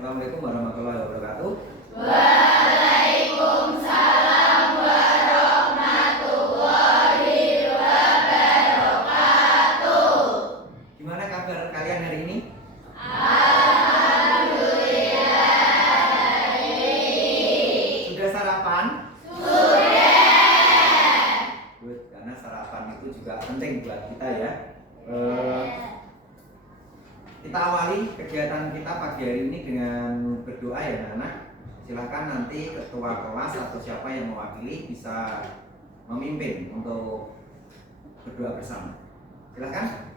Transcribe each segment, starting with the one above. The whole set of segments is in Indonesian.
Assalamualaikum warahmatullahi wabarakatuh. Waalaikumsalam warahmatullahi wabarakatuh. Gimana kabar kalian hari ini? Alhamdulillah. Sudah sarapan? Sudah. Good, karena sarapan itu juga penting buat kita ya. Kita awali kegiatan kita pagi hari ini dengan berdoa ya anak-anak. Silahkan nanti ketua kelas atau siapa yang mewakili bisa memimpin untuk berdoa bersama. Silahkan.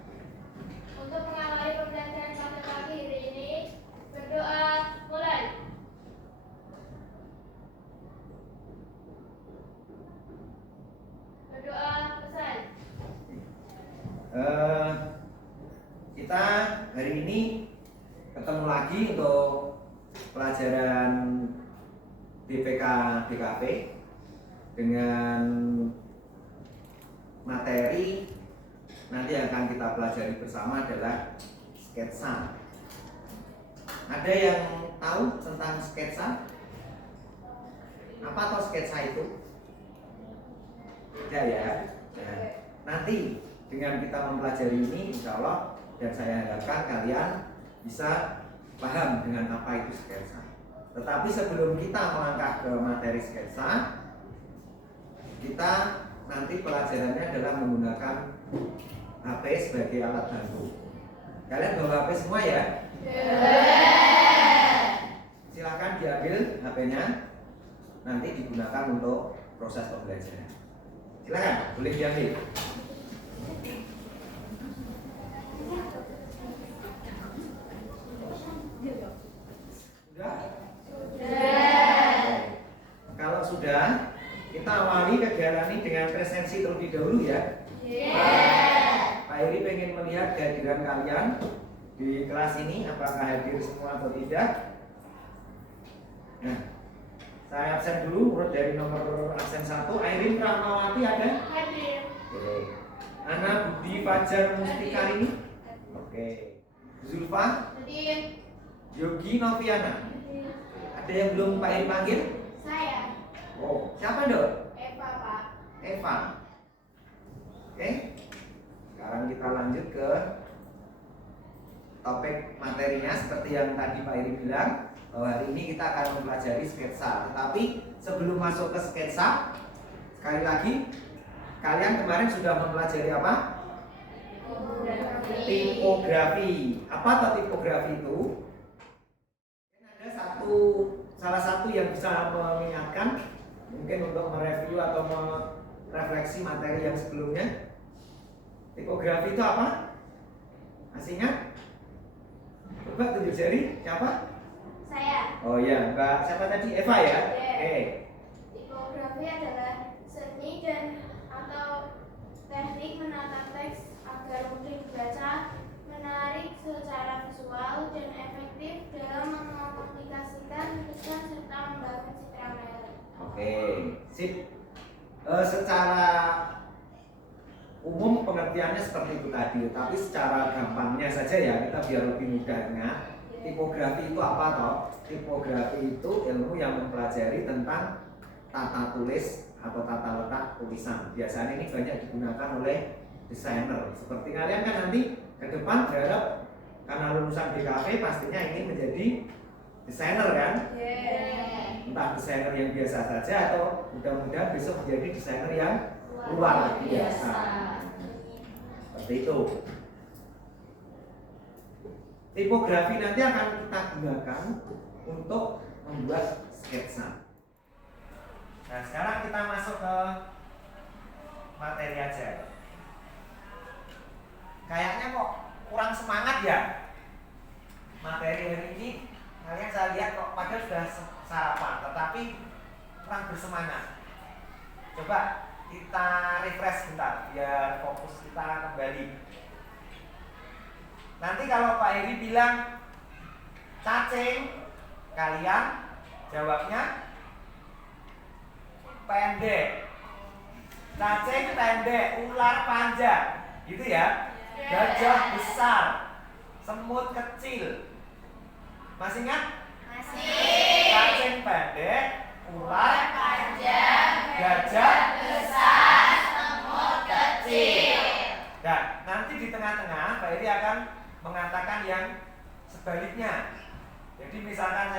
Untuk mengawali pembelajaran pada pagi hari ini, berdoa mulai. Berdoa selesai. Kita hari ini ketemu lagi untuk pelajaran DPK DKP dengan materi nanti yang akan kita pelajari bersama adalah sketsa. Ada yang tahu tentang sketsa? Apa atau sketsa itu? Tidak ya? Nah, nanti dengan kita mempelajari ini insya Allah dan saya harapkan kalian bisa paham dengan apa itu sketsa. Tetapi sebelum kita melangkah ke materi sketsa, kita nanti pelajarannya adalah menggunakan HP sebagai alat bantu. Kalian bawa HP semua ya? Silahkan diambil HP-nya, nanti digunakan untuk proses pembelajaran. Silakan, boleh diambil. Sudah? Kalau sudah, kita awali kegiatan ini dengan presensi terlebih dahulu ya. Pak Heri pengen melihat kehadiran kalian di kelas ini, apakah hadir semua atau tidak. Nah, saya absen dulu, urut dari nomor absen 1. Airin Rahmawati ada? Hadir. Oke. Ana Budi Fajar Mustikarini? Oke. Zulfa? Hadir. Yogi Noviana? Ada yang belum Pak Heri panggil? Saya. Oh, siapa dok? Eva, Pak. Eva. Oke. Sekarang kita lanjut ke topik materinya seperti yang tadi Pak Heri bilang bahwa hari ini kita akan mempelajari sketsa. Tetapi sebelum masuk ke sketsa, sekali lagi kalian kemarin sudah mempelajari apa? Tipografi. Apa atau tipografi itu? Ada salah satu yang bisa mengingatkan, mungkin untuk mereview atau merefleksi materi yang sebelumnya. Tipografi itu apa? Masih ingat? Coba tunjuk jari, siapa? Saya. Oh iya, Mbak siapa tadi? Eva ya? Oke. Tipografi adalah seni dan atau teknik menata teks agar mudah dibaca, menarik secara visual dan efektif dalam mengkomunikasikan tulisan serta membangun citra merek. Oke, sip. Secara umum pengertiannya seperti itu tadi, tapi secara gampangnya saja ya kita biar lebih mudah ingat. Tipografi itu apa toh? Tipografi itu ilmu yang mempelajari tentang tata tulis atau tata letak tulisan. Biasanya ini banyak digunakan oleh desainer. Seperti kalian kan nanti ke depan berharap karena lulusan DKV pastinya ingin menjadi desainer kan? Entah desainer yang biasa saja atau mudah-mudahan besok menjadi desainer yang luar biasa. Seperti itu. Tipografi nanti akan kita gunakan untuk membuat sketsa. Nah, sekarang kita masuk ke materi aja. Kayaknya kok kurang semangat ya materi hari ini. Kalian saya lihat kok pada sudah sarapan, tetapi kurang bersemangat. Coba kita refresh bentar biar fokus kita kembali. Nanti kalau Pak Heri bilang cacing, kalian jawabnya pendek. Cacing pendek, ular panjang, gitu ya. Gajah besar, semut kecil. Masih ingat? Cacing pendek, ular panjang, gajah besar, semut kecil. Dan nanti di tengah-tengah Pak Iri akan mengatakan yang sebaliknya. Jadi misalkan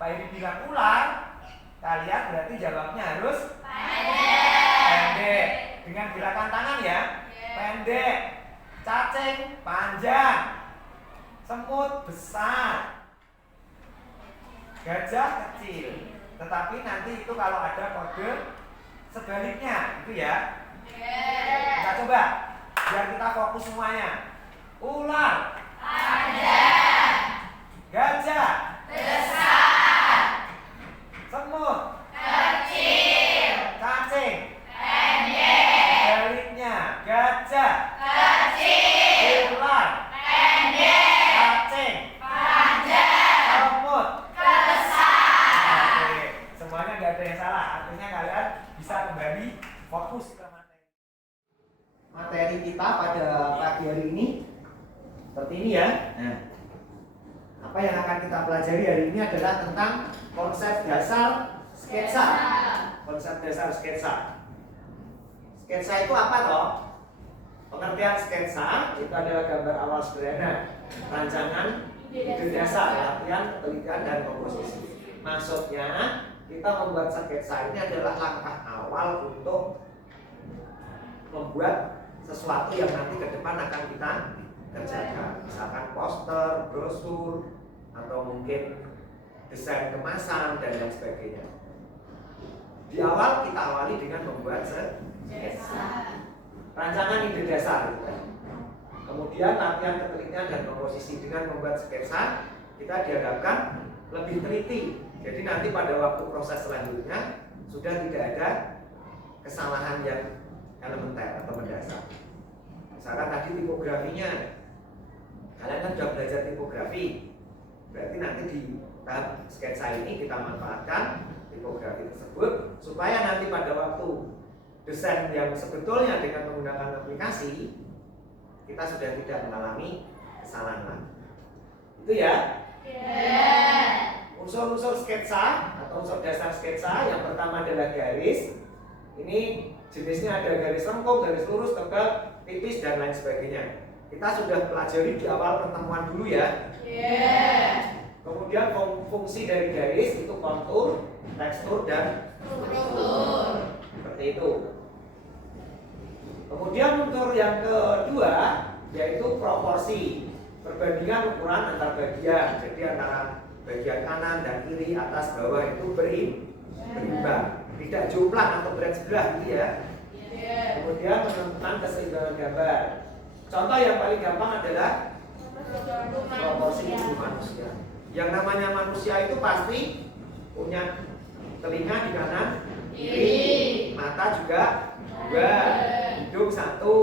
Pak Iri bilang ular, kalian berarti jawabnya harus pendek. Dengan gerakan tangan ya, pendek. Cacing panjang, semut besar, gajah kecil. Tetapi nanti itu kalau ada kode sebaliknya, itu ya. Kita coba biar kita fokus semuanya. Ular panjang, gajah besar, semut kecil, cacing pendek. Sebaliknya, gajah kecil, ular pendek, cacing panjang, semut besar. Oke, semuanya nggak ada yang salah. Artinya kalian bisa kembali fokus ke materi kita pada pagi hari ini. Seperti ini ya. Nah, apa yang akan kita pelajari hari ini adalah tentang konsep dasar sketsa. Konsep dasar sketsa. Sketsa itu apa toh? Pengertian sketsa itu adalah gambar awal sederhana, rancangan ide dasar, latihan, penelitian, dan komposisi. Maksudnya kita membuat sketsa ini adalah langkah awal untuk membuat sesuatu yang nanti ke depan akan kita kerjakan. Misalkan poster, brosur, atau mungkin desain kemasan dan lain sebagainya. Di awal kita awali dengan membuat sketsa. Rancangan ide dasar gitu kan. Kemudian latihan ketelitian dan komposisi. Dengan membuat sketsa kita diharapkan lebih teliti. Jadi nanti pada waktu proses selanjutnya sudah tidak ada kesalahan yang elementer atau mendasar. Misalkan tadi tipografinya, kalian kan sudah belajar tipografi. Berarti nanti di tahap sketsa ini kita manfaatkan tipografi tersebut supaya nanti pada waktu desain yang sebetulnya dengan menggunakan aplikasi kita sudah tidak mengalami kesalahan lagi. Itu ya. Unsur-unsur sketsa atau unsur dasar sketsa yang pertama adalah garis. Ini jenisnya ada garis lengkung, garis lurus, tebal, tipis, dan lain sebagainya. Kita sudah pelajari di awal pertemuan dulu ya. Kemudian fungsi dari garis itu kontur, tekstur, dan struktur. Seperti itu. Kemudian unsur yang kedua yaitu proporsi, perbandingan ukuran antar bagian. Jadi antara bagian kanan dan kiri, atas, bawah itu berimbang, tidak jomplang atau berat sebelah gitu ya. Kemudian menentukan keseimbangan gambar. Contoh yang paling gampang adalah proporsi tubuh manusia. Yang namanya manusia itu pasti punya telinga di kanan kiri, mata juga dua, hidung satu,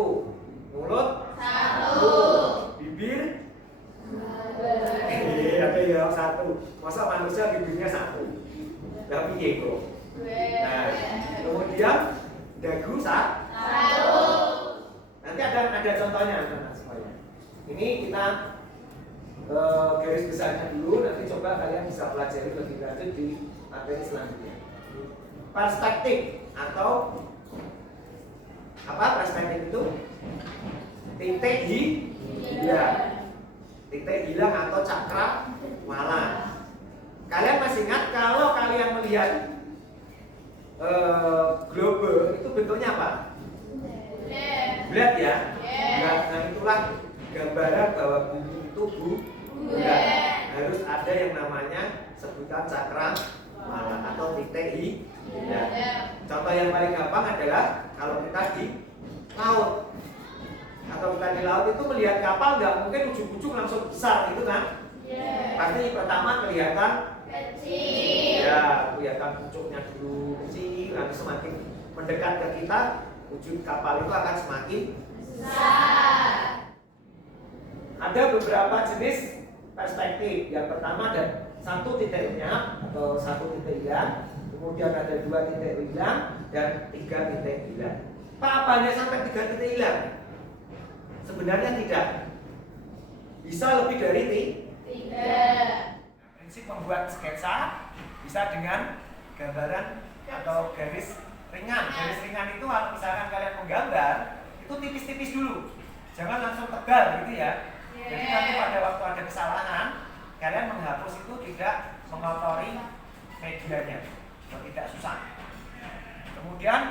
mulut satu, bibir ada yang satu. Masa manusia bibirnya satu? Tapi kok. Nah, kemudian dagu satu. Nanti ada contohnya semuanya. Ini kita garis besarnya dulu. Nanti coba kalian bisa pelajari lebih lanjut di materi selanjutnya. Perspektif atau apa? Perspektif itu titik hilang. Titik hilang atau cakra wala. Kalian masih ingat kalau kalian melihat globe itu bentuknya apa? Bulat ya? Bulat. Nah itulah gambaran bahwa bumi itu bulat. Harus ada yang namanya sebutan cakra wala atau titik hilang. Contoh yang paling gampang adalah kalau kita di laut. Atau kita di laut itu melihat kapal nggak mungkin ujung-ujung langsung besar gitu kan? Pasti pertama kelihatan kecil. Ya, kelihatan pucuknya dulu kecil, nanti semakin mendekat ke kita, ujung kapal itu akan semakin besar. Ada beberapa jenis perspektif. Yang pertama ada satu titik lenyap atau satu titik hilang, kemudian ada dua titik hilang dan tiga titik hilang. Apa apanya sampai tiga titik hilang? Sebenarnya tidak. Bisa lebih dari tiga. prinsip membuat sketsa bisa dengan gambaran atau garis ringan. Garis ringan itu kalau misalkan kalian menggambar itu tipis-tipis dulu, jangan langsung tebal gitu ya. Jadi nanti pada waktu ada kesalahan kalian menghapus itu tidak mengotori medianya, tidak susah. Kemudian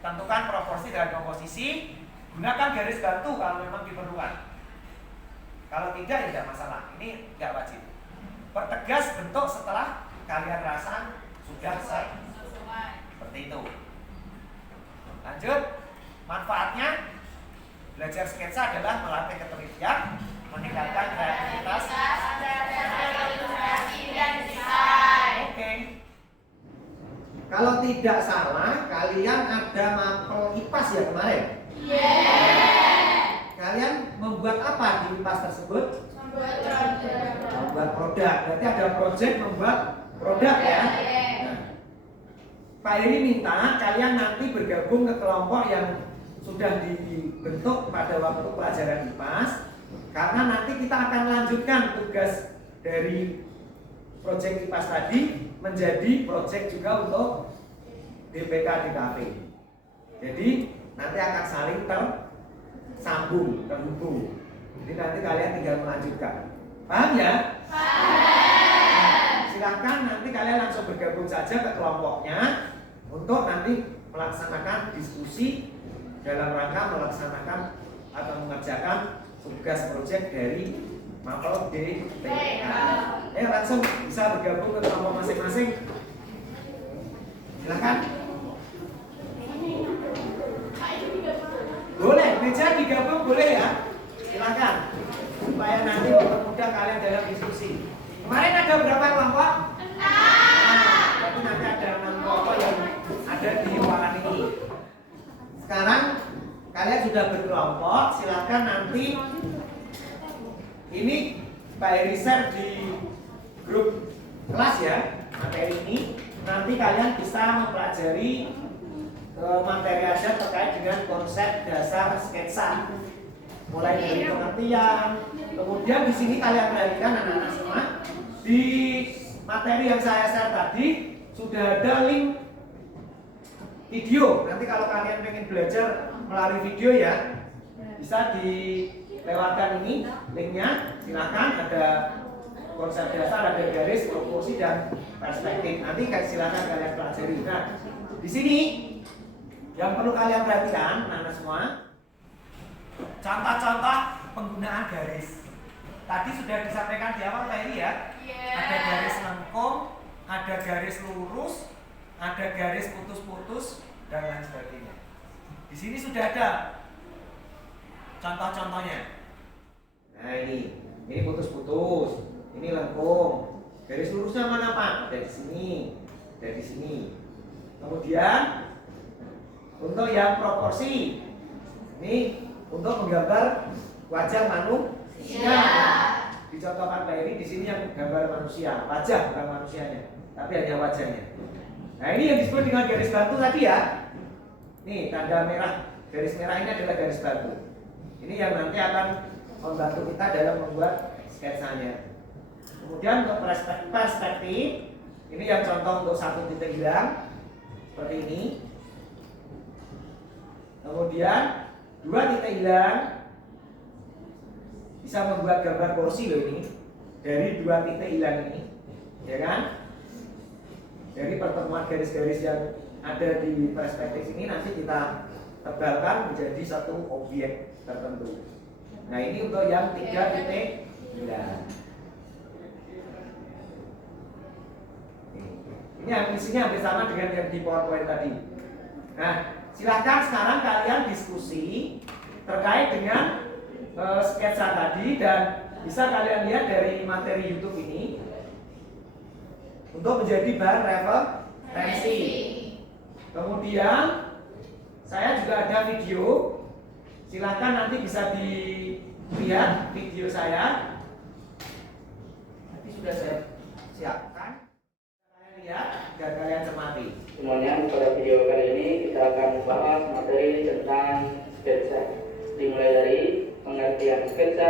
tentukan proporsi dan komposisi, gunakan garis bantu kalau memang diperlukan. Kalau tidak ya tidak masalah, ini tidak wajib. Pertegas bentuk setelah kalian rasa sudah sesuai. Seperti itu. Lanjut, manfaatnya belajar sketsa adalah melatih ketelitian, meningkatkan kreativitas, Oke. Kalau tidak salah, kalian ada mapel IPAS ya kemarin? Kalian membuat apa di IPAS tersebut? Membuat produk. Berarti ada project membuat produk ya. Nah, Pak Eri minta kalian nanti bergabung ke kelompok yang sudah dibentuk pada waktu pelajaran IPAS, karena nanti kita akan lanjutkan tugas dari project IPAS tadi menjadi project juga untuk DPK DKV. Jadi nanti akan saling tersambung, terhubung. Jadi nanti kalian tinggal melanjutkan. Paham ya? Paham. Silahkan nanti kalian langsung bergabung saja ke kelompoknya untuk nanti melaksanakan diskusi dalam rangka melaksanakan atau mengerjakan tugas project dari mapel DPK. Langsung bisa bergabung ke kelompok masing-masing. Silakan. Boleh, meja digabung boleh ya. Silakan. Supaya nanti mempermudah kalian dalam diskusi. Kemarin ada berapa kelompok? 6. Berarti nanti ada 6 kelompok yang ada di ruangan ini. Sekarang kalian sudah berkelompok, silakan nanti ini Pak Eri share di grup kelas ya materi ini. Nanti kalian bisa mempelajari materi aja terkait dengan konsep dasar sketsa, mulai dari pengertian. Kemudian di sini kalian perhatikan anak-anak semua, di materi yang saya share tadi sudah ada link video. Nanti kalau kalian pengen belajar melalui video ya, bisa dilewatkan ini linknya. Silakan, ada konsep dasar, ada garis, proporsi dan perspektif. Nanti silakan kalian pelajari. Nah, di sini yang perlu kalian perhatikan, anak-anak semua, contoh-contoh penggunaan garis. Tadi sudah disampaikan di awal tadi ya. Ada garis lengkung, ada garis lurus, ada garis putus-putus dan lain sebagainya. Di sini sudah ada contoh-contohnya. Nah ini putus-putus, ini lengkung. Garis lurusnya mana Pak? Dari sini, dari sini. Kemudian untuk yang proporsi, ini untuk menggambar wajah manusia. Dicontohkan Pak Eri di sini yang gambar manusia, wajah bukan manusianya, tapi hanya wajahnya. Nah ini yang disebut dengan garis bantu tadi ya. Nih tanda merah, garis merah ini adalah garis bantu. Ini yang nanti akan membantu kita dalam membuat sketsanya. Kemudian untuk perspektif, ini yang contoh untuk satu titik hilang seperti ini. Kemudian dua titik hilang bisa membuat gambar kursi loh ini dari dua titik hilang ini, ya kan? Dari pertemuan garis-garis yang ada di perspektif ini nanti kita tebalkan menjadi satu objek tertentu. Nah ini untuk yang 3 titik hilang. Ini isinya hampir sama dengan yang di PowerPoint tadi. Nah silahkan sekarang kalian diskusi terkait dengan sketsa tadi dan bisa kalian lihat dari materi YouTube ini untuk menjadi bahan referensi. Kemudian saya juga ada video, silahkan nanti bisa dilihat video saya. Nanti sudah saya siapkan, kalian lihat dan kalian cermati. Semuanya, pada video kali ini kita akan membahas materi tentang sketsa, dimulai dari pengertian sketsa,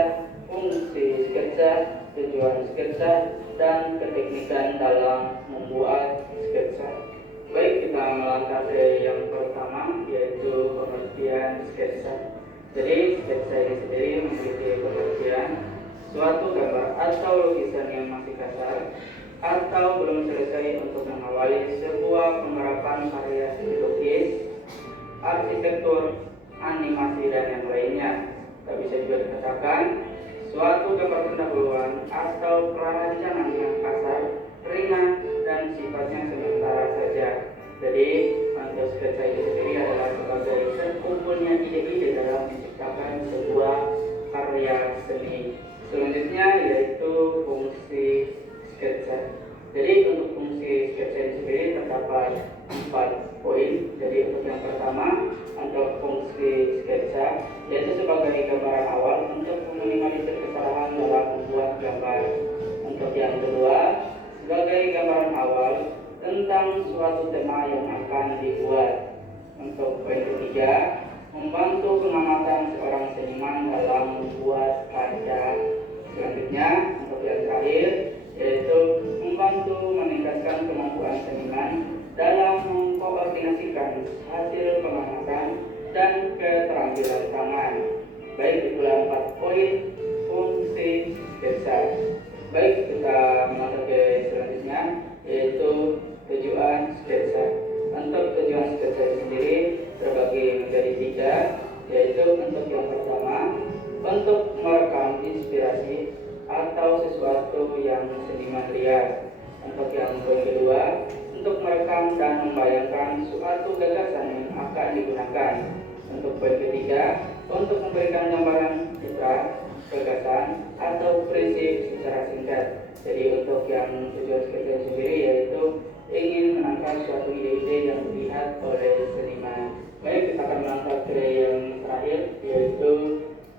fungsi sketsa, tujuan sketsa, dan keteknikan dalam membuat sketsa. Baik, kita melangkah ke yang pertama, yaitu pengertian sketsa. Jadi sketsa ini sendiri memiliki pengertian suatu gambar atau lukisan yang masih kasar atau belum selesai untuk mengawali sebuah penggarapan karya seni lukis, arsitektur, animasi, dan yang lainnya. Kita bisa juga dikatakan suatu gambar pendahuluan atau perancangan yang kasar, ringan, dan sifatnya sementara saja. Jadi untuk sketsa itu sendiri adalah sebagai terkumpulnya ide-ide dalam menciptakan sebuah karya seni. Selanjutnya yaitu fungsi sketsa. Jadi untuk fungsi sketsa ini sendiri terdapat 4 poin. Jadi untuk yang pertama, untuk fungsi sketsa yaitu sebagai gambaran awal untuk meminimalisir kesalahan dalam membuat gambar. Untuk yang kedua, sebagai gambaran awal tentang suatu tema yang akan dibuat. Untuk poin ketiga, membantu pengamatan seorang seniman dalam membuat karya. Selanjutnya, untuk yang terakhir, yaitu membantu meningkatkan kemampuan seniman dalam mengkoordinasikan hasil pengamatan dan keterampilan tangan. Baik, itulah 4 poin fungsi sketsa. Baik, kita masuk ke selanjutnya, yaitu tujuan sketsa. Untuk tujuan sketsa ini sendiri terbagi menjadi 3, yaitu untuk yang pertama, untuk merekam inspirasi atau sesuatu yang seniman lihat. Untuk yang kedua, untuk merekam dan membayangkan suatu gagasan yang akan digunakan. Untuk poin ketiga, untuk memberikan gambaran citra, gagasan, atau prinsip secara singkat. Jadi untuk yang tujuan sketsa sendiri yaitu ingin menangkap suatu ide-ide yang dilihat oleh seniman. Baik, kita akan melangkah ke yang terakhir, yaitu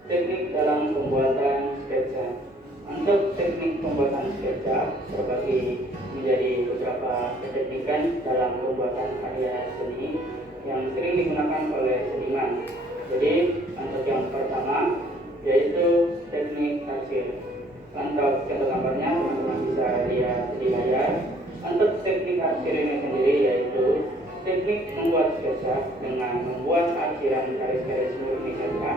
teknik dalam pembuatan sketsa. Untuk teknik pembuatan sketsa terbagi menjadi beberapa keteknikan dalam pembuatan karya seni yang sering digunakan oleh seniman. Jadi untuk yang pertama yaitu teknik arsir. Untuk contoh gambarnya teman-teman bisa lihat di layar. Untuk teknik arsir ini sendiri yaitu teknik membuat sketsa dengan membuat arsiran garis-garis murni saja,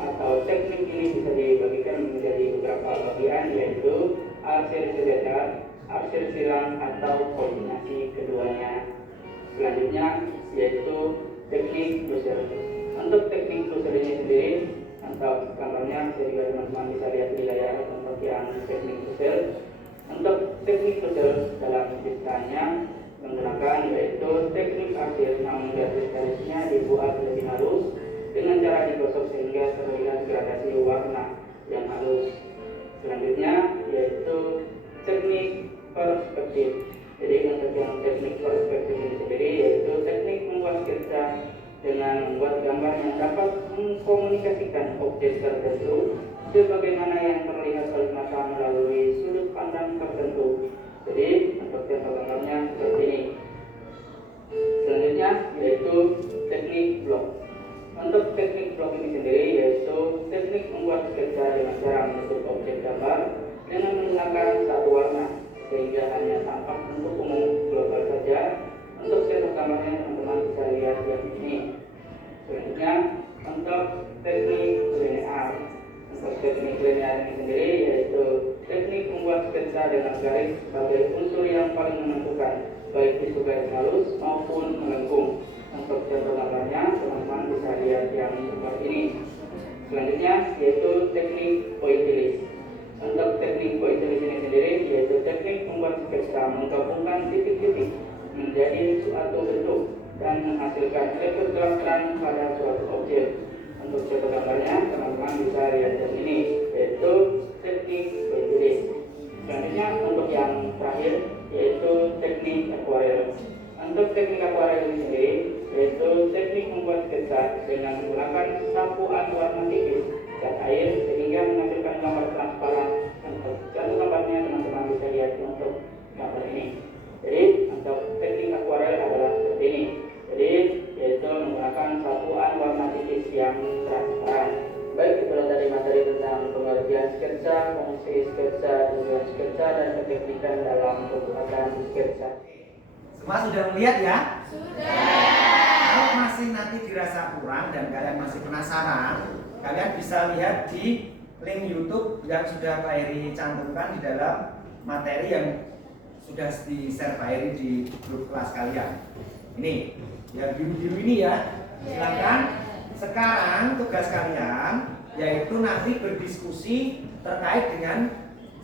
atau teknik ini bisa dibagikan menjadi beberapa bagian, yaitu arsir sejajar, arsir silang, atau kombinasi keduanya. Selanjutnya yaitu teknik buzzer. Untuk teknik buzzer ini sendiri, untuk gambarnya bisa juga teman-teman bisa lihat di layar untuk yang teknik buzzer. Untuk teknik buzzer dalam ciptanya menggunakan yaitu teknik arsir, namun garis-garisnya dibuat lebih halus dengan cara digosok sehingga terlihat gradasi warna yang halus. Selanjutnya yaitu teknik perspektif. Jadi untuk yang teknik perspektif ini sendiri yaitu teknik membuat sketsa dengan membuat gambar yang dapat mengkomunikasikan objek tertentu sebagaimana yang terlihat oleh mata melalui sudut pandang tertentu. Jadi untuk contoh gambarnya seperti ini. Selanjutnya yaitu teknik blok. Untuk teknik blok ini sendiri yaitu teknik membuat sketsa dengan cara menutup objek gambar dengan menggunakan satu warna sehingga hanya tampak bentuk umum global saja. Untuk contoh gambarnya teman-teman bisa lihat yang ini. Selanjutnya untuk teknik linear. Untuk teknik linear ini sendiri yaitu teknik membuat sketsa dengan garis sebagai unsur yang paling menentukan, baik itu garis halus maupun melengkung. Untuk contoh gambarnya teman-teman bisa lihat yang seperti ini. Selanjutnya yaitu teknik pointillis. Untuk teknik pointillis ini sendiri yaitu teknik membuat sketsa menggabungkan titik-titik menjadi suatu bentuk dan menghasilkan efek gelap-terang pada suatu objek. Untuk contoh gambarnya teman-teman bisa lihat yang ini yaitu teknik pointillis. Selanjutnya untuk yang terakhir yaitu teknik akuarel. Untuk teknik akuarel ini sendiri yaitu teknik membuat sketsa dengan menggunakan sapuan warna tipis cat air sehingga menghasilkan gambar transparan. Untuk contoh gambarnya teman-teman bisa lihat untuk gambar ini. Jadi untuk teknik akuarel adalah seperti ini. Jadi yaitu menggunakan sapuan warna tipis yang transparan. Baik, itulah tadi materi tentang pengertian sketsa, fungsi sketsa, tujuan sketsa, dan keteknikan dalam pembuatan sketsa. Semua sudah melihat ya? Sudah. Kalau masih nanti dirasa kurang dan kalian masih penasaran, kalian bisa lihat di link YouTube yang sudah Pak Heri cantumkan di dalam materi yang sudah di-share Pak Heri di grup kelas kalian. Ini, yang biru-biru ini ya. Silakan. Sekarang tugas kalian yaitu nanti berdiskusi terkait dengan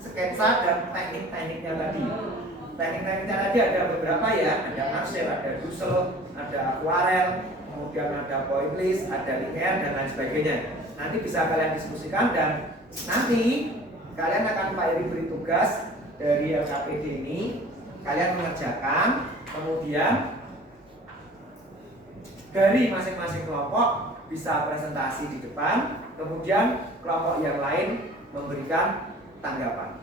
sketsa dan teknik-tekniknya tadi. Teknik-tekniknya tadi ada beberapa ya, ada arsir, ada doodle, ada aquarel, kemudian ada point list, ada linear dan lain sebagainya. Nanti bisa kalian diskusikan dan nanti kalian akan Pak Heri beri tugas dari LKPD ini, kalian mengerjakan, kemudian dari masing-masing kelompok bisa presentasi di depan, kemudian kelompok yang lain memberikan tanggapan.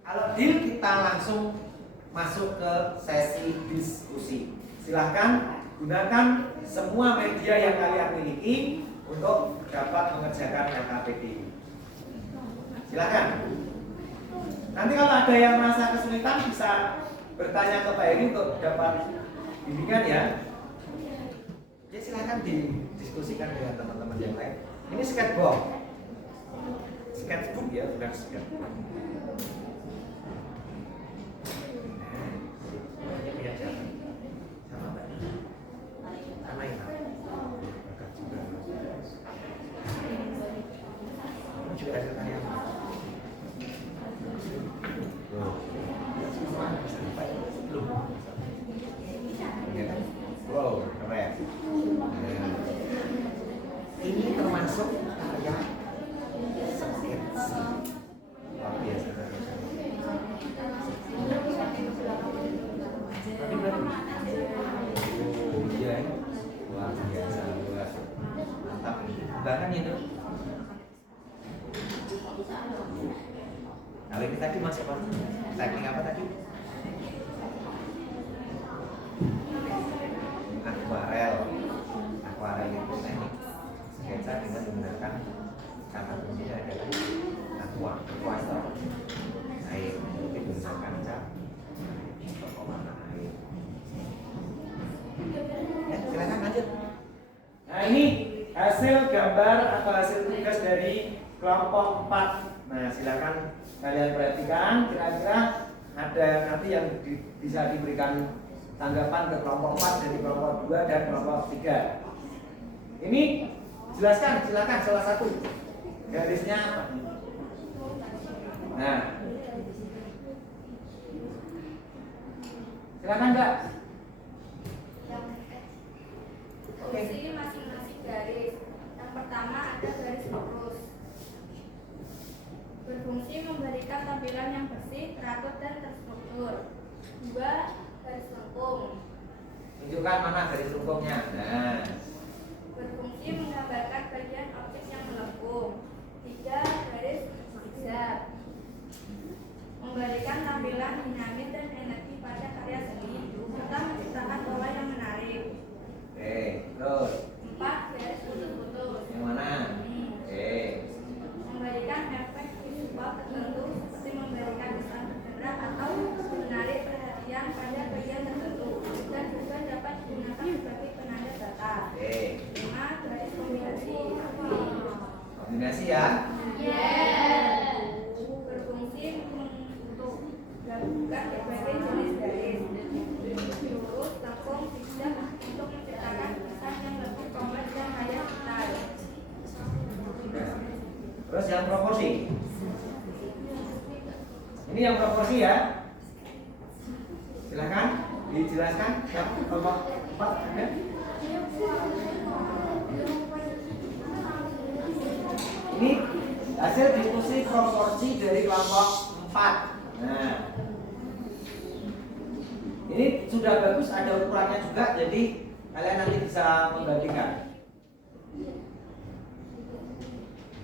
Kalau deal, kita langsung masuk ke sesi diskusi. Silahkan gunakan semua media yang kalian miliki untuk dapat mengerjakan LKPD. Silahkan. Nanti kalau ada yang merasa kesulitan bisa bertanya ke Pak Heri untuk dapat bimbingan ya. Ya silahkan didiskusikan dengan teman-teman yang lain. Ini sketchbook ya, bukan sketchbook. Ini punya siapa? Sama Mbak. Sama Ina. Bakat juga. Ini juga ada tanya. Wow, keren. Ini termasuk karya sketsa. Luar biasa. Oh iya, luar biasa, luar mantap. Bahkan itu. Kalau ini tadi masuk apa? Teknik apa tadi? Aquarel itu teknik sketsa dengan menggunakan kata kuncinya adalah aqua itu air, jadi menggunakan cat pewarna air. Ya, silakan lanjut. Nah ini hasil gambar atau hasil tugas dari kelompok 4. Nah silakan kalian perhatikan, kira-kira ada nanti yang bisa diberikan tanggapan ke kelompok 4 dari kelompok 2 dan kelompok 3. Ini jelaskan, silakan salah satu garisnya apa? Nah, silakan Mbak. Fungsi masing-masing garis. Yang pertama ada garis lurus. Berfungsi memberikan tampilan yang bersih, teratur dan terstruktur. 2. Garis lengkung. Tunjukkan mana garis lengkungnya. Nah, Berfungsi menggambarkan bagian objek yang melengkung. 3. Garis zigzag. Memberikan tampilan dinamis dan energi pada karya seni, serta menciptakan pola yang menarik. oke, terus 4. Garis putus-putus. yang mana? Oke. Memberikan efek visual tertentu seperti memberikan kesan tercera atau menarik perhatian pada bagian tertentu dan juga dapat digunakan sebagai penanda data. Oke. 5. Garis kombinasi. Kombinasi ya. Berfungsi untuk gabungkan berbagai jenis garis lurus, lengkung, zigzag untuk menciptakan kesan yang lebih kompleks dan kaya detail. Terus yang proporsi. Ini yang proporsi ya. Silakan dijelaskan yang kelompok 4 ada. Ini hasil diskusi proporsi dari kelompok 4. Nah, ini sudah bagus, ada ukurannya juga, jadi kalian nanti bisa membandingkan.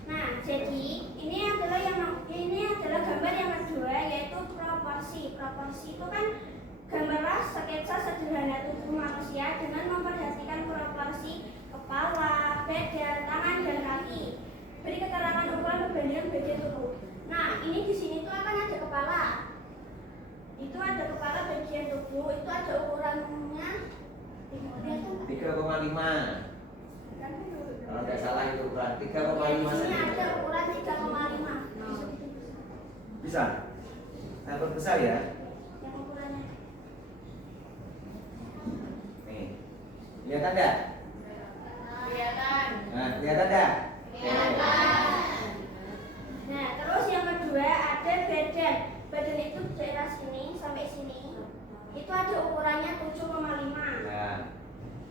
Nah, jadi ini adalah gambar yang kedua, yaitu proporsi. Proporsi itu kan gambarlah sketsa sederhana tubuh manusia dengan memperhatikan proporsi kepala, badan, tangan, dan kaki. Beri keterangan ukuran perbandingan bagian tubuh. bagian tubuh itu ada ukurannya 3,5. Kalau nggak salah itu ukuran 3,5 Ini cm. ada ukuran 3,5. Bisa? Saya perbesar ya. Yang ukurannya. Nih. Lihat ada? Kelihatan. Nah, lihat ada? Nah, terus yang kedua ada badan. Badan itu daerah sini sampai sini. Itu ada ukurannya 7,5. Nah,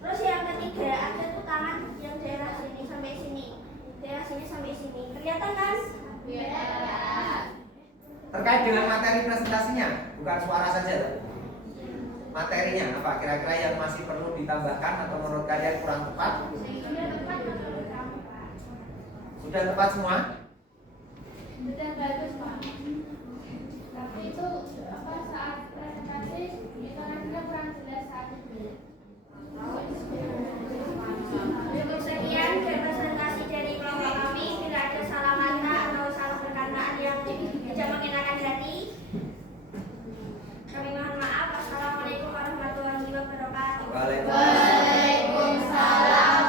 Terus yang ketiga ada tuh tangan yang daerah sini sampai sini. Daerah sini sampai sini. Kelihatan kan? Iya. terkait dengan materi presentasinya, bukan suara saja loh. Materinya apa kira-kira yang masih perlu ditambahkan atau menurut kalian kurang tepat? Sudah tepat menurut kamu, Pak. Sudah tepat semua? Sudah bagus, Pak. Tapi itu apa saat presentasi itu nantinya kurang jelas saat itu. Cukup sekian presentasi dari kelompok kami. Bila ada salah kata atau salah perkataan yang tidak mengenakan hati, kami mohon maaf. Wassalamualaikum warahmatullahi wabarakatuh. Waalaikumsalam.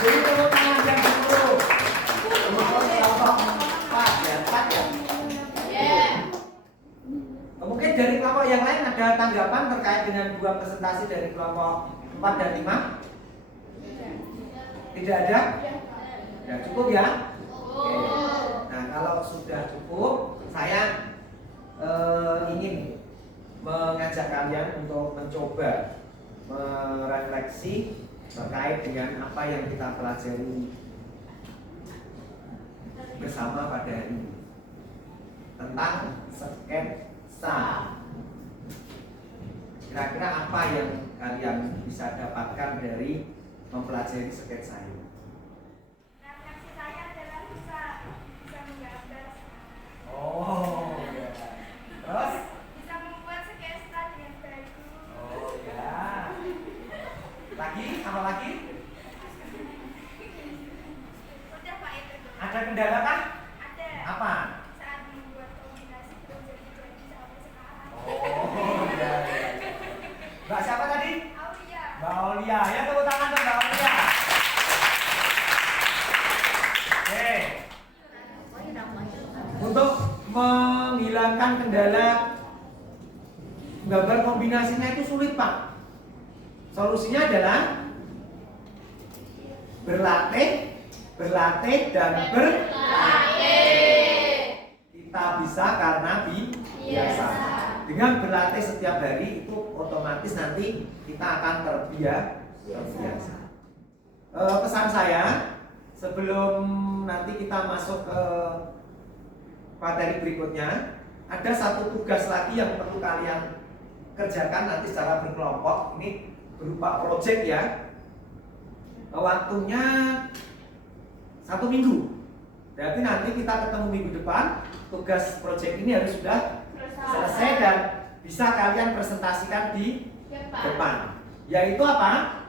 Jadi tepuk tangan yang dulu. Kemudian kelompok 4 ya, 4 ya. Mungkin dari kelompok yang lain ada tanggapan terkait dengan dua presentasi dari kelompok 4 dan 5? Tidak ada? Ya, cukup ya? Oke. Nah, kalau sudah cukup, saya ingin mengajak kalian untuk mencoba merefleksi terkait dengan apa yang kita pelajari bersama pada hari ini tentang sketsa. Kira-kira apa yang kalian bisa dapatkan dari mempelajari sketsa ini? Refleksi saya adalah bisa menggambar, Oh, ya. Terus? bisa membuat sketsa dengan baik. Oh ya. Lagi? Apa lagi? Udah Pak itu. Ada kendala kah? Ada. Apa? Saat membuat kombinasi belum jadi sampai sekarang. Oh, ya. Mbak siapa tadi? Aulia. Mbak Aulia. Ya, tepuk tangan dong Mbak Aulia. Oke. Untuk menghilangkan kendala gambar kombinasinya itu sulit, Pak. Solusinya adalah berlatih dan berlatih. Kita bisa karena biasa. Dengan berlatih setiap hari itu otomatis nanti kita akan terbiasa. Pesan saya sebelum nanti kita masuk ke materi berikutnya, ada satu tugas lagi yang perlu kalian kerjakan nanti secara berkelompok. Ini berupa project ya. Waktunya 1 minggu. Berarti nanti kita ketemu minggu depan. Tugas project ini harus sudah selesai dan bisa kalian presentasikan di depan. Yaitu apa?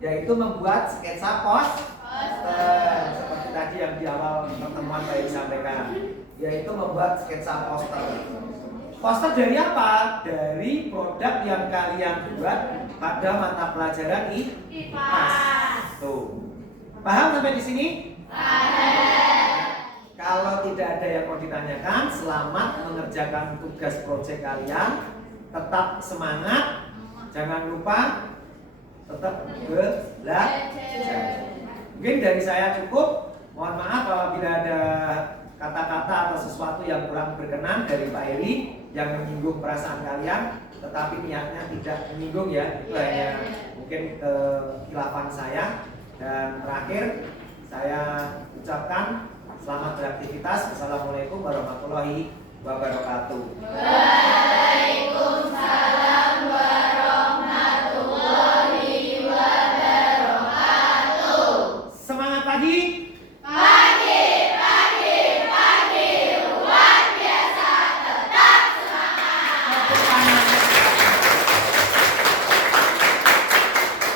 Yaitu membuat sketsa poster. Seperti tadi yang di awal pertemuan saya sampaikan. Yaitu membuat sketsa poster. Poster dari apa? Dari produk yang kalian buat pada mata pelajaran IPA. Tuh. Paham sampai di sini? Paham. Kalau tidak ada yang mau ditanyakan, selamat mengerjakan tugas proyek kalian. Tetap semangat. Jangan lupa tetap belajar. Mungkin dari saya cukup. Mohon maaf apabila ada kata-kata atau sesuatu yang kurang berkenan dari Pak Eri yang menyinggung perasaan kalian, tetapi niatnya tidak menyinggung ya, itu hanya mungkin khilafan saya. Dan terakhir saya ucapkan selamat beraktivitas. Assalamualaikum warahmatullahi wabarakatuh. Waalaikumsalam.